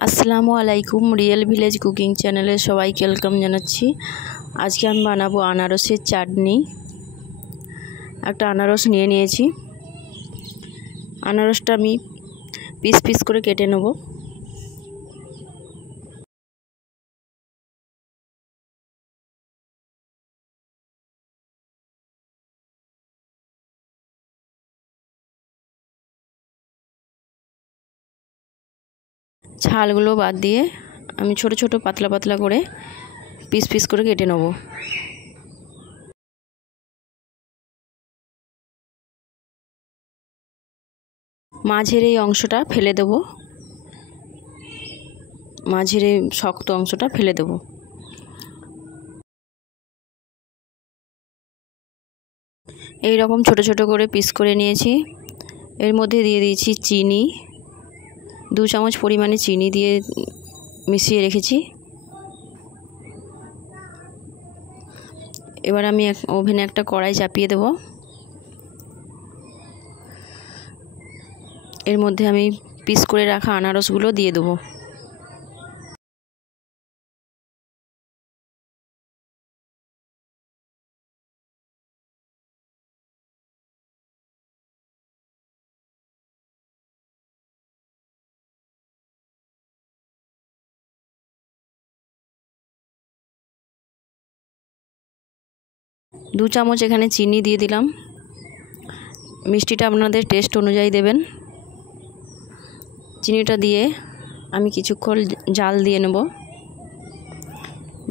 আসসালামু আলাইকুম, real village cooking চ্যানেলে সবাইকে ওয়েলকাম জানাচ্ছি। আজকে আমি বানাবো আনারসের চাটনি। একটা আনারস নিয়ে নিয়েছি। আনারসটা আমি পিস পিস করে কেটে নেব। ছালগুলো বাদ দিয়ে আমি ছোট ছোট পাতলা পাতলা করে পিস পিস করে কেটে নেব। মাঝের এই অংশটা ফেলে দেব, মাঝের এই শক্ত অংশটা ফেলে দেব। এই রকম ছোট ছোট করে পিস করে নিয়েছি। এর মধ্যে দিয়ে দিয়েছি চিনি, 2 চামচ পরিমাণে চিনি দিয়ে মিশিয়ে রেখেছি। এবার আমি ওভেনে একটা কড়াই চাপিয়ে দেব। এর মধ্যে আমি পিস করে রাখা আনারসগুলো দিয়ে দেবো। দু চামচ এখানে চিনি দিয়ে দিলাম। মিষ্টিটা আপনাদের টেস্ট অনুযায়ী দেবেন। চিনিটা দিয়ে আমি কিছুক্ষণ জাল দিয়ে নেব।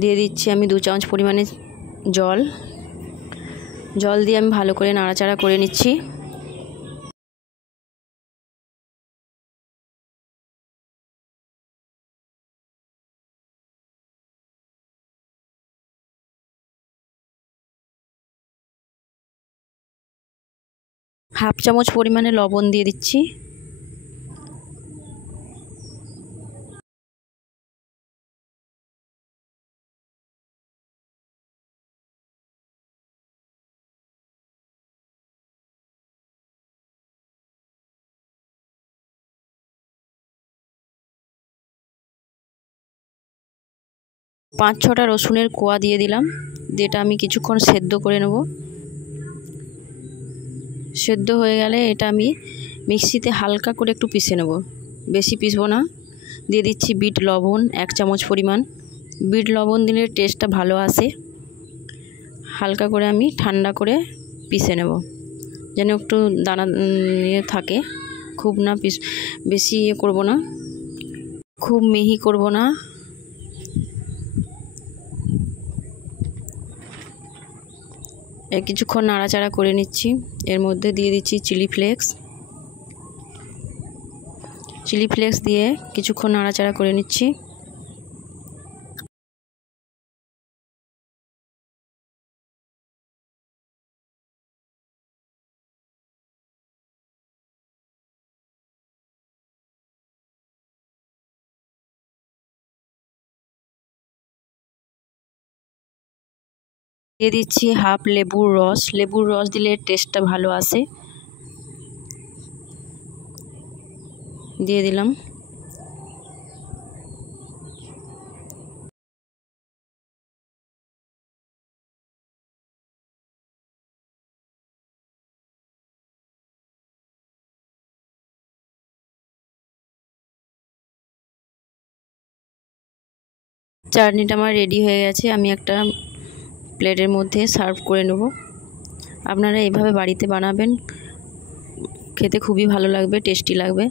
দিয়ে দিচ্ছি আমি 2 চামচ পরিমাণে জল। জল দিয়ে আমি ভালো করে নাড়াচাড়া করে নিচ্ছি। হাফ চামচ পরিমাণে লবণ দিয়ে দিচ্ছি। পাঁচ ছটা রসুনের কোয়া দিয়ে দিলাম, যেটা আমি কিছুক্ষণ সেদ্ধ করে নেব। সেদ্ধ হয়ে গেলে এটা আমি মিক্সিতে হালকা করে একটু পিষে নেব, বেশি পিষবো না। দিয়ে দিচ্ছি বিট লবণ 1 চামচ পরিমাণ। বিট লবণ দিলে টেস্টটা ভালো আসে। হালকা করে আমি ঠান্ডা করে পিষে নেব, যেন একটু দানা ইয়ে থাকে। খুব না বেশি ইয়ে করব না, খুব মিহি করব না। কিছুক্ষণ নাড়াচাড়া করে নিচ্ছি। এর মধ্যে দিয়ে দিচ্ছি চিলি ফ্লেক্স। চিলি ফ্লেক্স দিয়ে কিছুক্ষণ নাড়াচাড়া করে নিচ্ছি। দিয়ে দিচ্ছি হাফ লেবুর রস। লেবুর রস দিলে টেস্টটা ভালো আসে। দিয়ে দিলাম। চাটনিটা আমার রেডি হয়ে গেছে। আমি একটা প্লেটের মধ্যে সার্ভ করে নেব। আপনারা এইভাবে বাড়িতে বানাবেন, খেতে খুবই ভালো লাগবে, টেস্টি লাগবে।